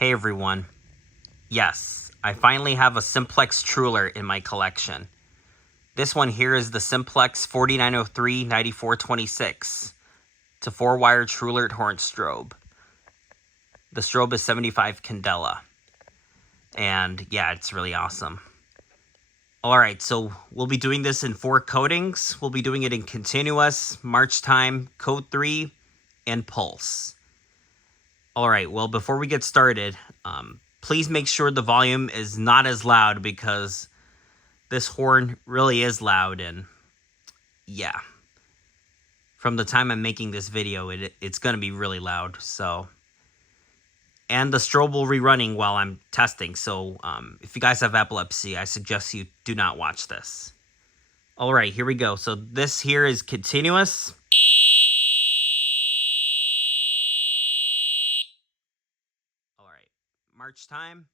Hey everyone. Yes, I finally have a Simplex Truealert in my collection. This one here is the Simplex 4903-9426. It's a 4-wire Truealert horn strobe. The strobe is 75 candela. And yeah, it's really awesome. Alright, so we'll be doing this in 4 coatings. We'll be doing it in continuous, march time, code 3, and pulse. Alright, well, before we get started, please make sure the volume is not as loud because this horn really is loud, and yeah, from the time I'm making this video, it's going to be really loud. So, and the strobe will be running while I'm testing. So if you guys have epilepsy, I suggest you do not watch this. Alright, here we go. So this here is continuous. Alright, march time.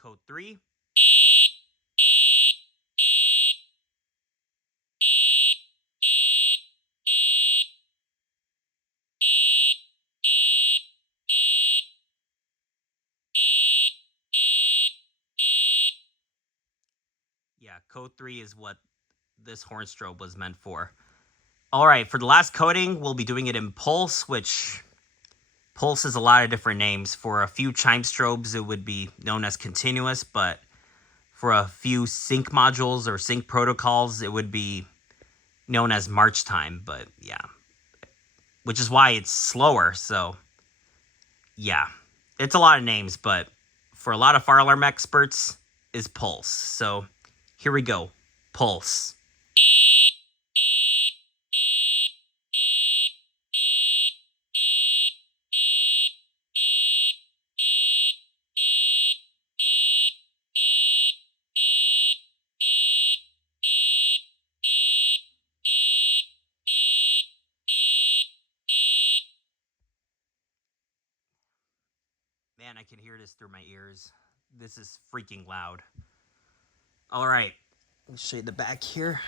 Code 3. Yeah, code 3 is what this horn strobe was meant for. Alright, for the last coating, we'll be doing it in pulse, which pulse is a lot of different names. For a few chime strobes, it would be known as continuous, but for a few sync modules or sync protocols, it would be known as march time. But yeah, which is why it's slower. So yeah, it's a lot of names, but for a lot of fire alarm experts, is pulse. So here we go, pulse. Man, I can hear this through my ears. This is freaking loud. All right, let's show you the back here.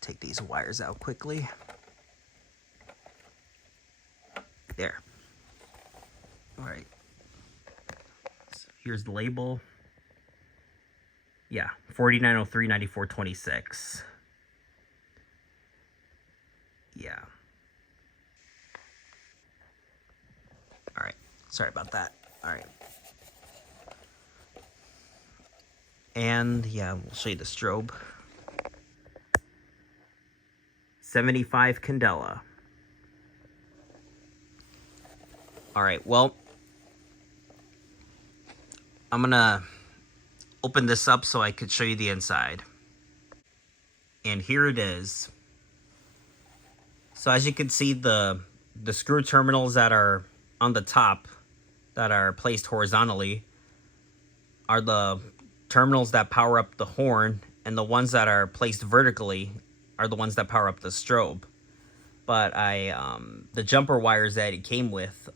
Take these wires out quickly. There. All right. So here's the label. Yeah, 4903-9426. Yeah. All right. Sorry about that. All right. And yeah, we'll show you the strobe. 75 candela. All right. Well, I'm gonna open this up so I could show you the inside. And here it is. So as you can see, the screw terminals that are on the top that are placed horizontally are the terminals that power up the horn, and the ones that are placed vertically are the ones that power up the strobe. But the jumper wires that it came with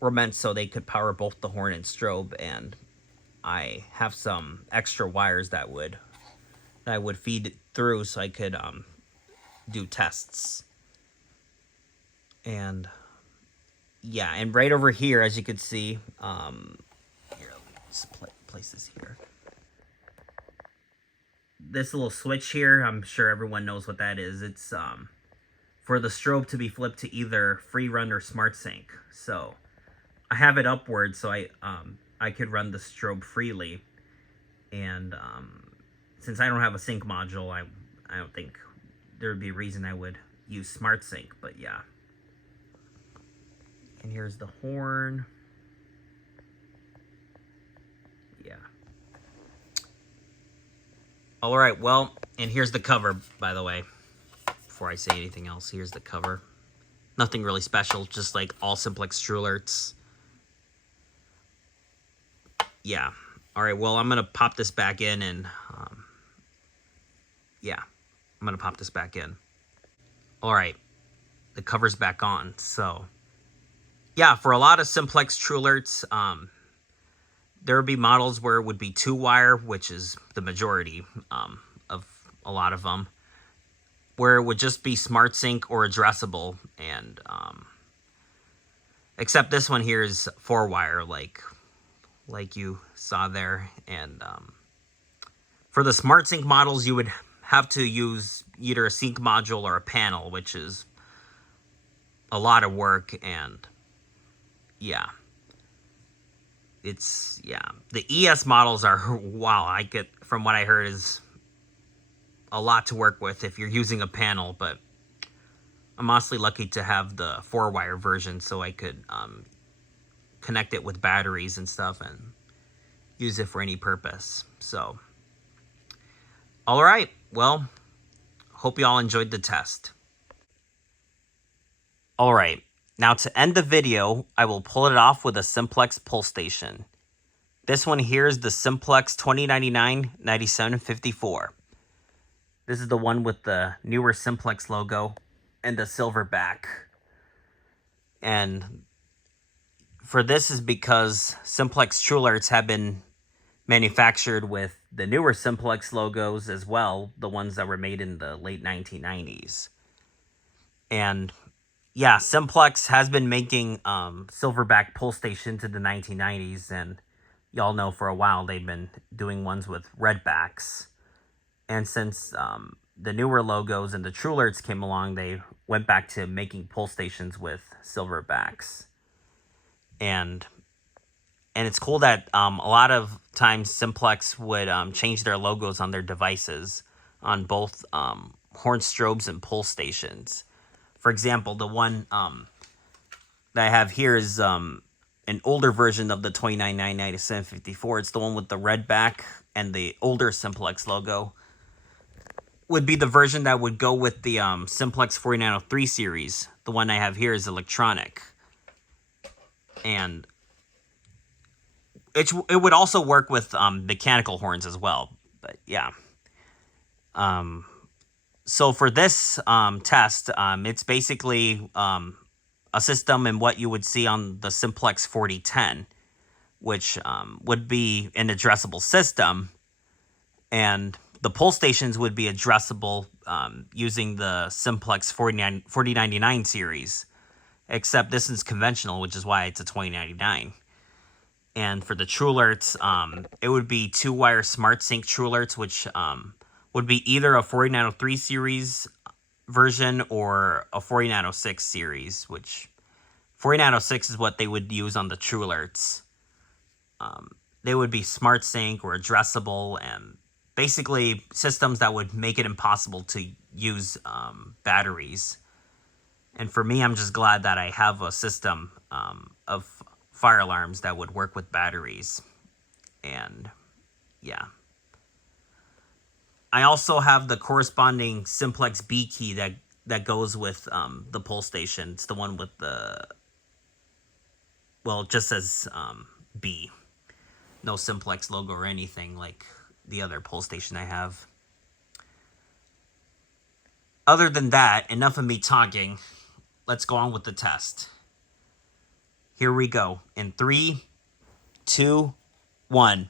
were meant so they could power both the horn and strobe, and I have some extra wires that I would feed through so I could do tests. And yeah, and right over here, as you can see, here, let's place this here. This little switch here, I'm sure everyone knows what that is. It's for the strobe to be flipped to either free run or smart sync. So I have it upward so I could run the strobe freely. And since I don't have a sync module, I don't think there would be a reason I would use smart sync, but yeah. And here's the horn. Yeah. All right, well, and here's the cover, by the way. Before I say anything else, here's the cover. Nothing really special, just like all Simplex Truealerts. Yeah. All right, well, I'm going to pop this back in, and yeah, I'm going to pop this back in. All right, the cover's back on. So yeah, for a lot of Simplex Truealerts, there would be models where it would be 2-wire, which is the majority of a lot of them. where it would just be smart sync or addressable, and except this one here is 4-wire, like you saw there. And for the smart sync models, you would have to use either a sync module or a panel, which is a lot of work. And yeah, the ES models are, wow, I get, from what I heard, is a lot to work with if you're using a panel. But I'm honestly lucky to have the 4-wire version, so I could connect it with batteries and stuff and use it for any purpose. So, all right, well, hope you all enjoyed the test. All right, now to end the video, I will pull it off with a Simplex pull station. This one here is the Simplex 2099-9754. This is the one with the newer Simplex logo and the silver back. And for this is because Simplex Truealerts have been manufactured with the newer Simplex logos as well, the ones that were made in the late 1990s. And yeah, Simplex has been making silverback pull stations in the 1990s, and y'all know for a while they've been doing ones with red backs. And since the newer logos and the Truealerts came along, they went back to making pull stations with silverbacks. And it's cool that a lot of times Simplex would change their logos on their devices on both horn strobes and pull stations. For example, the one that I have here is an older version of the 2099-9754. It's the one with the red back, and the older Simplex logo would be the version that would go with the Simplex 4903 series. The one I have here is electronic. And it would also work with mechanical horns as well. But yeah. So for this test, it's basically a system in what you would see on the Simplex 4010, which would be an addressable system, and the pull stations would be addressable using the Simplex 4099 series, except this is conventional, which is why it's a 2099. And for the Truealerts, it would be 2-wire smart sync Truealerts, which would be either a 4903 series version or a 4906 series, which 4906 is what they would use on the Truealerts. They would be smart sync or addressable, and basically systems that would make it impossible to use batteries. And for me, I'm just glad that I have a system of fire alarms that would work with batteries. And yeah. I also have the corresponding Simplex B key that goes with the pull station. It's the one with the, well, it just says B. No Simplex logo or anything like the other pull station I have. Other than that, enough of me talking. Let's go on with the test. Here we go. In 3, 2, 1.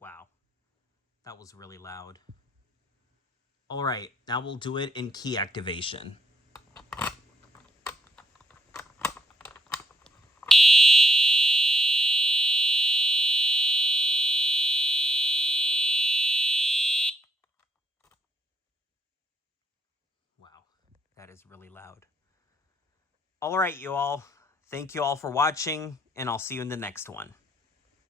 Wow, that was really loud. All right, now we'll do it in key activation. Wow, that is really loud. All right, you all. Thank you all for watching, and I'll see you in the next one.